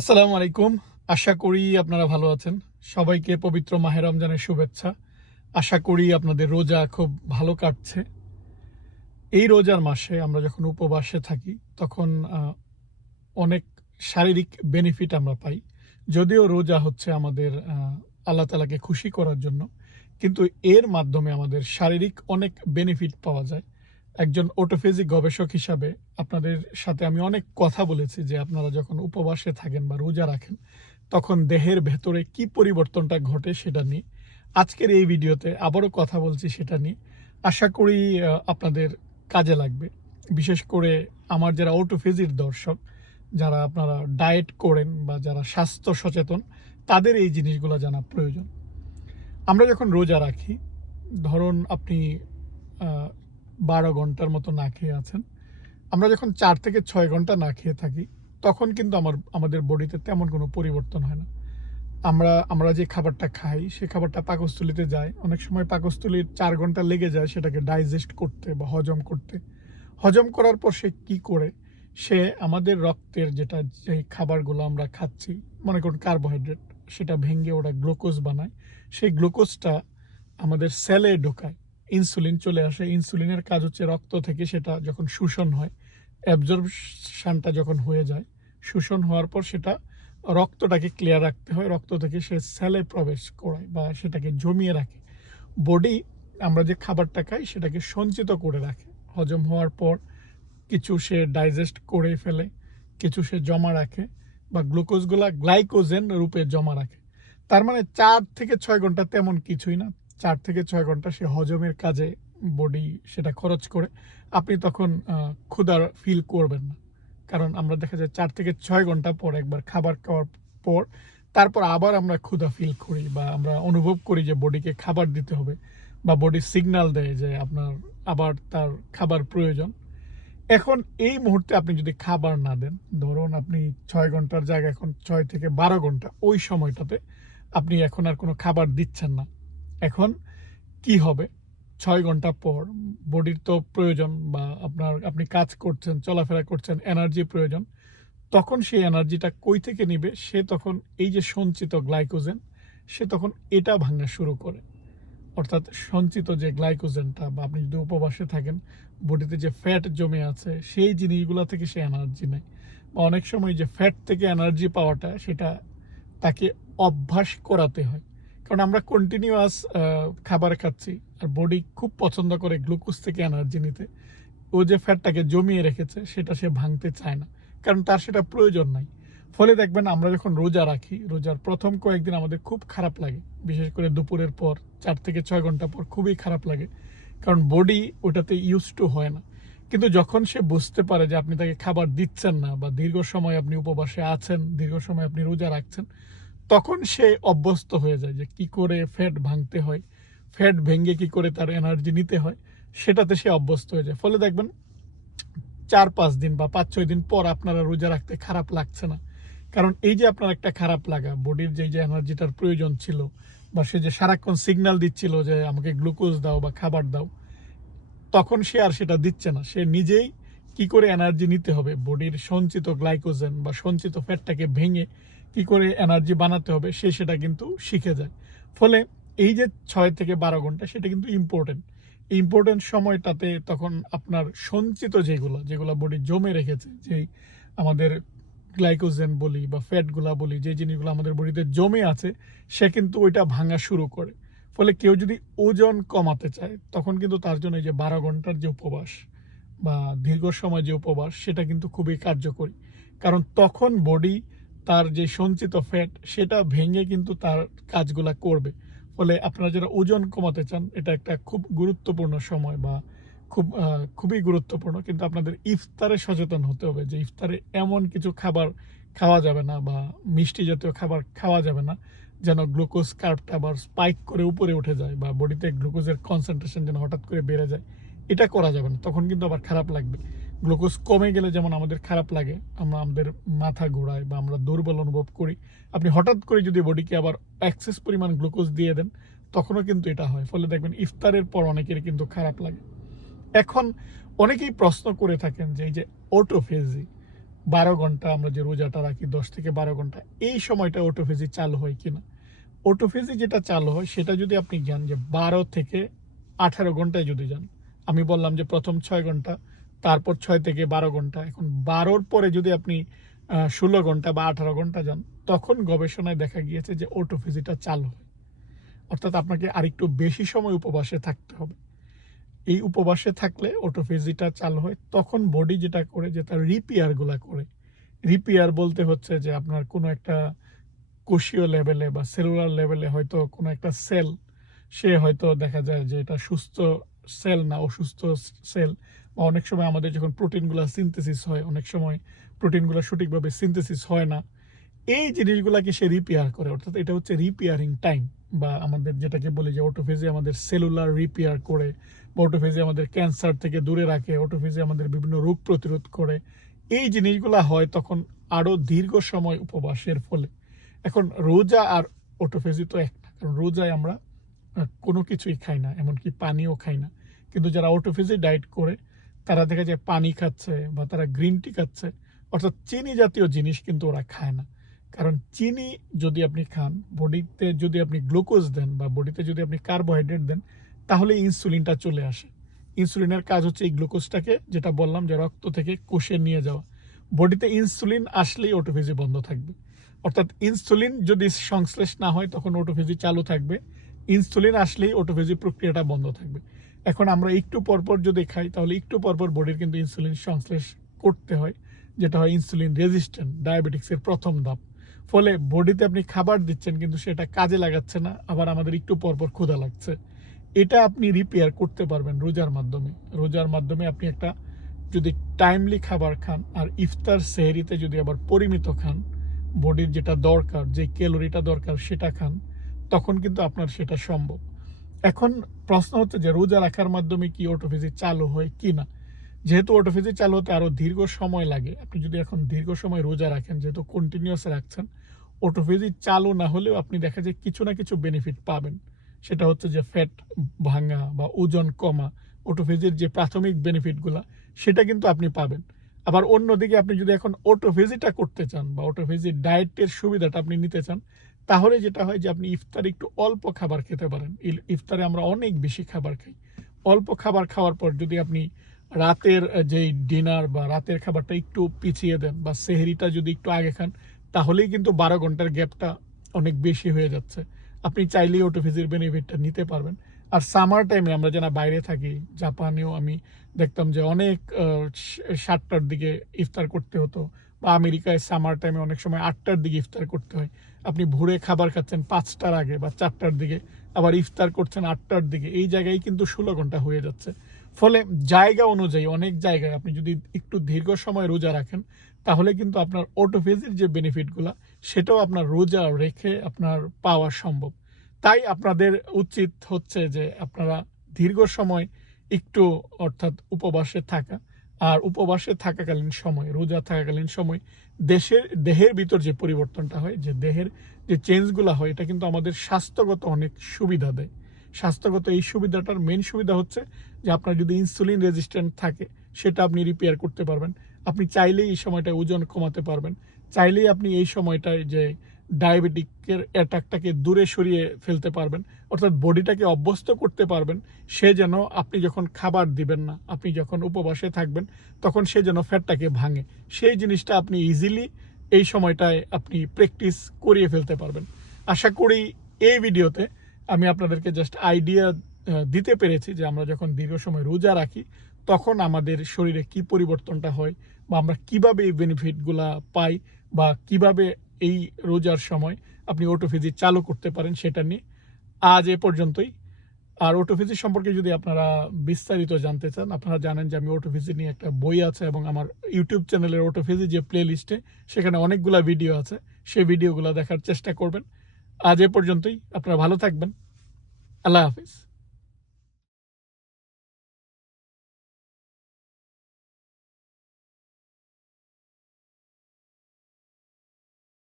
আসসালামু আলাইকুম। আশা করি আপনারা ভালো আছেন। সবাইকে পবিত্র মাহে রমজানের শুভেচ্ছা। আশা করি আপনাদের রোজা খুব ভালো কাটছে। এই রোজার মাসে আমরা যখন উপবাসে থাকি তখন অনেক শারীরিক বেনিফিট আমরা পাই। যদিও রোজা হচ্ছে আমাদের আল্লাহ তাআলাকে খুশি করার জন্য। কিন্তু এর মাধ্যমে আমাদের শারীরিক অনেক বেনিফিট পাওয়া যায়। একজন অটোফেজি গবেষক হিসাবে আপনাদের সাথে আমি অনেক কথা বলেছি যে আপনারা যখন উপবাসে থাকেন বা রোজা রাখেন তখন দেহের ভেতরে কি পরিবর্তনটা ঘটে সেটা নিয়ে আজকের এই ভিডিওতে আবারও কথা বলছি সেটা নিয়ে। আশা করি আপনাদের কাজে লাগবে। বিশেষ করে আমার যারা অটোফেজির দর্শক, যারা আপনারা ডায়েট করেন বা যারা স্বাস্থ্য সচেতন, তাদের এই জিনিসগুলো জানা প্রয়োজন। আমরা যখন রোজা রাখি, ধরুন আপনি ১২ ঘন্টার মতো না খেয়ে আছেন। আমরা যখন ৪ থেকে ৬ ঘন্টা না খেয়ে থাকি, তখন কিন্তু আমাদের বডিতে তেমন কোনো পরিবর্তন হয় না। আমরা যে খাবারটা খাই, সে খাবারটা পাকস্থলীতে যায়। অনেক সময় পাকস্থলীর ৪ ঘন্টা লেগে যায় সেটাকে ডাইজেস্ট করতে বা হজম করতে। হজম করার পর সে কি করে? সে আমাদের রক্তের যেই খাবারগুলো আমরা খাচ্ছি, মনে করুন কার্বোহাইড্রেট, সেটা ভেঙে ওরা গ্লুকোজ বানায়। সেই গ্লুকোজটা আমাদের সেলে ঢোকায়। ইনসুলিন চলে আসে। ইনসুলিনের কাজ হচ্ছে রক্ত থেকে সেটা যখন শোষণ হয়, অ্যাবজর্পশনটা যখন হয়ে যায়, শোষণ হওয়ার পর সেটা রক্তটাকে ক্লিয়ার রাখতে হয়। রক্ত থেকে সে সেলে প্রবেশ করায় বা সেটাকে জমিয়ে রাখে। বডি আমরা যে খাবারটা খাই সেটাকে সঞ্চিত করে রাখে। হজম হওয়ার পর কিছু সে ডাইজেস্ট করে ফেলে, কিছু সে জমা রাখে বা গ্লুকোজগুলা গ্লাইকোজেন রূপে জমা রাখে। তার মানে ৪ থেকে ৬ ঘন্টা তেমন কিছুই না। ৪ থেকে ৬ ঘন্টা সে হজমের কাজে বডি সেটা খরচ করে। আপনি তখন ক্ষুধা ফিল করবেন না। কারণ আমরা দেখা যায় ৪ থেকে ৬ ঘন্টা পর একবার খাবার খাওয়ার পর তারপর আবার আমরা ক্ষুধা ফিল করি বা আমরা অনুভব করি যে বডিকে খাবার দিতে হবে বা বডি সিগন্যাল দেয় যে আপনার আবার তার খাবার প্রয়োজন। এখন এই মুহূর্তে আপনি যদি খাবার না দেন, ধরুন আপনি ৬ ঘন্টার জায়গায় এখন ৬ থেকে ১২ ঘন্টা ওই সময়টাতে আপনি এখন আর কোনো খাবার দিচ্ছেন না। এখন কি হবে? ৬ ঘন্টা পর বডির তো প্রয়োজন বা আপনি কাজ করছেন, চলাফেরা করছেন, এনার্জি প্রয়োজন। তখন সেই এনার্জিটা কই থেকে নিবে? সে তখন এই যে সঞ্চিত গ্লাইকোজেন, সে তখন এটা ভাঙা শুরু করে। অর্থাৎ সঞ্চিত যে গ্লাইকোজেনটা বা আপনি যদি উপবাসে থাকেন, বডিতে যে ফ্যাট জমে আছে সেই জিনিসগুলা থেকে সে এনার্জি নেয়। বা অনেক সময় যে ফ্যাট থেকে এনার্জি পাওয়াটা সেটা তাকে অভ্যাস করাতে হয়। কারণ আমরা কন্টিনিউয়াস খাবার খাচ্ছি আর বডি খুব পছন্দ করে গ্লুকোজ থেকে এনার্জি নিতে। ও যে ফ্যাটটাকে জমিয়ে রেখেছে সেটা সে ভাঙতে চায় না। কারণ তার সেটা প্রয়োজন নাই। ফলে দেখবেন আমরা যখন রোজা রাখি, রোজার ১ম কয়েকদিন আমাদের খুব খারাপ লাগে। বিশেষ করে দুপুরের পর ৪ থেকে ৬ ঘন্টা পর খুবই খারাপ লাগে। কারণ বডি ওটাতে ইউজড টু হয় না। কিন্তু যখন সে বুঝতে পারে যে আপনি তাকে খাবার দিচ্ছেন না বা দীর্ঘ সময় আপনি উপবাসে আছেন, দীর্ঘ সময় আপনি রোজা রাখছেন, তখন সে অভ্যস্ত হয়ে যায় যে কি করে ফ্যাট ভাঙতে হয়, ফ্যাট ভেঙে কি করে তার এনার্জি নিতে হয়, সেটাতে সে অভ্যস্ত হয়ে যায়। ফলে দেখবেন ৪-৫ দিন বা ৫-৬ দিন পর আপনারা রোজা রাখতে খারাপ লাগছে না। কারণ এই যে আপনার একটা খারাপ লাগা, বডির যে এনার্জিটার প্রয়োজন ছিল বা সে যে সারাক্ষণ সিগন্যাল দিচ্ছিল যে আমাকে গ্লুকোজ দাও বা খাবার দাও, তখন সে আর সেটা দিচ্ছে না। সে নিজেই কি করে এনার্জি নিতে হবে, বডির সঞ্চিত গ্লাইকোজেন বা সঞ্চিত ফ্যাটটাকে ভেঙে কি করে এনার্জি বানাতে হবে সে সেটা কিন্তু শিখে যায়। ফলে এই যে ৬ থেকে ১২ ঘন্টা সেটা কিন্তু ইম্পর্টেন্ট সময়টাতে তখন আপনার সঞ্চিত যেগুলো বডি জমে রেখেছে, যেই আমাদের গ্লাইকোজেন বলি বা ফ্যাটগুলা বলি, যে জিনিসগুলো আমাদের বডিতে জমে আছে, সে কিন্তু ওইটা ভাঙা শুরু করে। ফলে কেউ যদি ওজন কমাতে চায় তখন কিন্তু তার জন্য এই যে ১২ ঘন্টার যে উপবাস বা দীর্ঘ সময় যে উপবাস সেটা কিন্তু খুবই কার্যকরী। কারণ তখন বডি তার যে সঞ্চিত ফ্যাট সেটা ভেঙে কিন্তু তার কাজগুলা করবে। ফলে আপনারা যারা ওজন কমাতে চান এটা একটা খুব গুরুত্বপূর্ণ সময় বা খুবই গুরুত্বপূর্ণ। কিন্তু আপনাদের ইফতারে সচেতন হতে হবে যে ইফতারে এমন কিছু খাবার খাওয়া যাবে না বা মিষ্টি জাতীয় খাবার খাওয়া যাবে না যেন গ্লুকোজ কার্ভটা আবার স্পাইক করে উপরে উঠে যায় বা বডিতে গ্লুকোজের কনসেন্ট্রেশন যেন হঠাৎ করে বেড়ে যায়। এটা করা যাবে না। তখন কিন্তু আবার খারাপ লাগবে। গ্লুকোজ কমে গেলে যেমন আমাদের খারাপ লাগে, আমাদের মাথা ঘোরায় বা আমরা দুর্বল অনুভব করি। আপনি হঠাৎ করে যদি বডিকে আবার এক্সেস পরিমাণ গ্লুকোজ দিয়ে দেন, তখনও কিন্তু এটা হয়। ফলে দেখবেন ইফতারের পর অনেকেরই কিন্তু খারাপ লাগে। এখন অনেকেই প্রশ্ন করে থাকেন যে এই যে অটোফেজি, 12 ঘন্টা আমরা যে রোজাটা রাখি 10 থেকে 12 ঘন্টা, এই সময়টা অটোফেজি চালু হয় কিনা। অটোফেজি যেটা চালু হয় সেটা যদি আপনি যান যে 12 থেকে 18 ঘন্টায় যদি যান, আমি বললাম যে প্রথম 6 ঘন্টা, তারপর 6 থেকে 12 ঘন্টা, এখন 12-র পরে যদি আপনি 16 ঘন্টা বা 18 ঘন্টা যান, তখন গবেষণায় দেখা গিয়েছে যে অটোফেজিটা চালু হয়। অর্থাৎ আপনাকে আরেকটু বেশি সময় উপবাসে থাকতে হবে। এই উপবাসে থাকলে অটোফেজিটা চালু হয়। তখন বডি যেটা করে যে তার রিপেয়ারগুলা করে। রিপেয়ার বলতে হচ্ছে যে আপনার কোনো একটা কোষীয় লেভেলে বা সেলুলার লেভেলে হয়তো কোনো একটা সেল, সে হয়তো দেখা যায় যে এটা সুস্থ সেল না, অসুস্থ সেল। বা অনেক সময় আমাদের যখন প্রোটিনগুলা সিনথেসিস হয়, অনেক সময় প্রোটিনগুলো সঠিকভাবে সিনথেসিস হয় না। এই জিনিসগুলাকে সে রিপেয়ার করে, অর্থাৎ এটা হচ্ছে রিপেয়ারিং টাইম। বা আমাদের যেটাকে বলি যে অটোফেজি আমাদের সেলুলার রিপেয়ার করে, বা অটোফেজি আমাদের ক্যান্সার থেকে দূরে রাখে, অটোফেজি আমাদের বিভিন্ন রোগ প্রতিরোধ করে। এই জিনিসগুলা হয় তখন আরও দীর্ঘ সময় উপবাসের ফলে। এখন রোজা আর অটোফেজি তো এক না, কারণ রোজায় আমরা কোনো কিছুই খাই না, এমনকি পানিও খাই না। কিন্তু যারা অটোফেজি ডায়েট করে তারা দেখা যায় পানি খাচ্ছে বা তারা গ্রিন টি খাচ্ছে, অর্থাৎ চিনি জাতীয় জিনিস কিন্তু ওরা খায় না। কারণ চিনি যদি আপনি খান, বডিতে যদি আপনি গ্লুকোজ দেন বা বডিতে যদি আপনি কার্বোহাইড্রেট দেন, তাহলে ইনসুলিনটা চলে আসে। ইনসুলিনের কাজ হচ্ছে এই গ্লুকোজটাকে, যেটা বললাম যে রক্ত থেকে কোষে নিয়ে যাওয়া। বডিতে ইনসুলিন আসলেই অটোফেজি বন্ধ থাকবে। অর্থাৎ ইনসুলিন যদি সংশ্লেষ না হয় তখন অটোফেজি চালু থাকবে, ইনসুলিন আসলেই অটোফেজি প্রক্রিয়াটা বন্ধ থাকবে। এখন আমরা একটু পরপর যদি খাই তাহলে একটু পরপর বডির কিন্তু ইনসুলিন সংশ্লেষ করতে হয়, যেটা হয় ইনসুলিন রেজিস্ট্যান্ট ডায়াবেটিক্সের প্রথম ধাপ। ফলে বডিতে আপনি খাবার দিচ্ছেন কিন্তু সেটা কাজে লাগাচ্ছে না, আবার আমাদের একটু পরপর ক্ষুধা লাগছে। এটা আপনি রিপেয়ার করতে পারবেন রোজার মাধ্যমে। রোজার মাধ্যমে আপনি একটা যদি টাইমলি খাবার খান আর ইফতার সেহরিতে যদি আবার পরিমিত খান, বডির যেটা দরকার, যে ক্যালোরিটা দরকার সেটা খান, তখন কিন্তু আপনার সেটা সম্ভব। এখন প্রশ্ন হচ্ছে যে রোজা রাখার মাধ্যমে কি অটোফেজি চালু হয় কি না। যেহেতু অটোফেজি চালু হতে আরও দীর্ঘ সময় লাগে, আপনি যদি এখন দীর্ঘ সময় রোজা রাখেন, যেহেতু কন্টিনিউয়াস রাখছেন, অটোফেজি চালু না হলেও আপনি দেখা যায় কিছু না কিছু বেনিফিট পাবেন। সেটা হচ্ছে যে ফ্যাট ভাঙা বা ওজন কমা, অটোফেজির যে প্রাথমিক বেনিফিটগুলা সেটা কিন্তু আপনি পাবেন। আবার অন্যদিকে আপনি যদি এখন অটোফেজিটা করতে চান বা অটোফেজি ডায়েটের সুবিধাটা আপনি নিতে চান, তাহলে যেটা হয় যে আপনি ইফতারে একটু অল্প খাবার খেতে পারেন। ইফতারে আমরা অনেক বেশি খাবার খাই। অল্প খাবার খাওয়ার পর যদি আপনি রাতের যেই ডিনার বা রাতের খাবারটা একটু পিছিয়ে দেন বা সেহরিটা যদি একটু আগে খান, তাহলেই কিন্তু 12 ঘন্টার গ্যাপটা অনেক বেশি হয়ে যাচ্ছে। আপনি চাইলেই অটোফেজির বেনিফিটটা নিতে পারবেন। আর সামার টাইমে আমরা যারা বাইরে থাকি, জাপানেও আমি দেখতাম যে অনেক 7টার দিকে ইফতার করতে হতো, বা আমেরিকায় সামার টাইমে অনেক সময় 8টার দিকে ইফতার করতে হয়। আপনি ভোরে খাবার খাচ্ছেন 5টার আগে বা 4টার দিকে, আবার ইফতার করছেন 8টার দিকে, এই জায়গায় কিন্তু 16 ঘন্টা হয়ে যাচ্ছে। ফলে জায়গা অনুযায়ী অনেক জায়গায় আপনি যদি একটু দীর্ঘ সময় রোজা রাখেন, তাহলে কিন্তু আপনার অটোফেজির যে বেনিফিটগুলো সেটাও আপনার রোজা রেখে আপনার পাওয়া সম্ভব। তাই আপনাদের উচিত হচ্ছে যে আপনারা দীর্ঘ সময় একটু, অর্থাৎ উপবাসে থাকা। আর উপবাসে থাকাকালীন সময়, রোজা থাকাকালীন সময় দেহের ভিতর যে পরিবর্তনটা হয়, যে দেহের যে চেঞ্জগুলো হয়, এটা কিন্তু আমাদের স্বাস্থ্যগত অনেক সুবিধা দেয়। স্বাস্থ্যগত এই সুবিধাটার মেন সুবিধা হচ্ছে যে আপনার যদি ইনসুলিন রেজিস্ট্যান্ট থাকে সেটা আপনি রিপেয়ার করতে পারবেন। আপনি চাইলেই এই সময়টায় ওজন কমাতে পারবেন। চাইলেই আপনি এই সময়টায় যে ডায়াবেটিকের অ্যাটাকটাকে দূরে সরিয়ে ফেলতে পারবেন, অর্থাৎ বডিটাকে অভ্যস্ত করতে পারবেন সে যেন আপনি যখন খাবার দিবেন না, আপনি যখন উপবাসে থাকবেন, তখন সে যেন ফ্যাটটাকে ভাঙে। সেই জিনিসটা আপনি ইজিলি এই সময়টায় আপনি প্র্যাকটিস করিয়ে ফেলতে পারবেন। আশা করি এই ভিডিওতে আমি আপনাদেরকে জাস্ট আইডিয়া দিতে পেরেছি যে আমরা যখন দীর্ঘ সময় রোজা রাখি তখন আমাদের শরীরে কি পরিবর্তনটা হয়, বা আমরা কিভাবে এই বেনিফিটগুলা পাই, বা কিভাবে এই রোজার সময় আপনি অটোফেজি চালু করতে পারেন সেটা নিয়ে। আজ এ পর্যন্তই। আর অটোফেজি সম্পর্কে যদি আপনারা বিস্তারিত জানতে চান, আপনারা জানেন যে আমি অটোফেজি নিয়ে একটা বই আছে, এবং আমার ইউটিউব চ্যানেলের অটোফেজি যে প্লে লিস্টে সেখানে অনেকগুলা ভিডিও আছে, সেই ভিডিওগুলো দেখার চেষ্টা করবেন। আজ এ পর্যন্তই। আপনারা ভালো থাকবেন। আল্লাহ হাফিজ।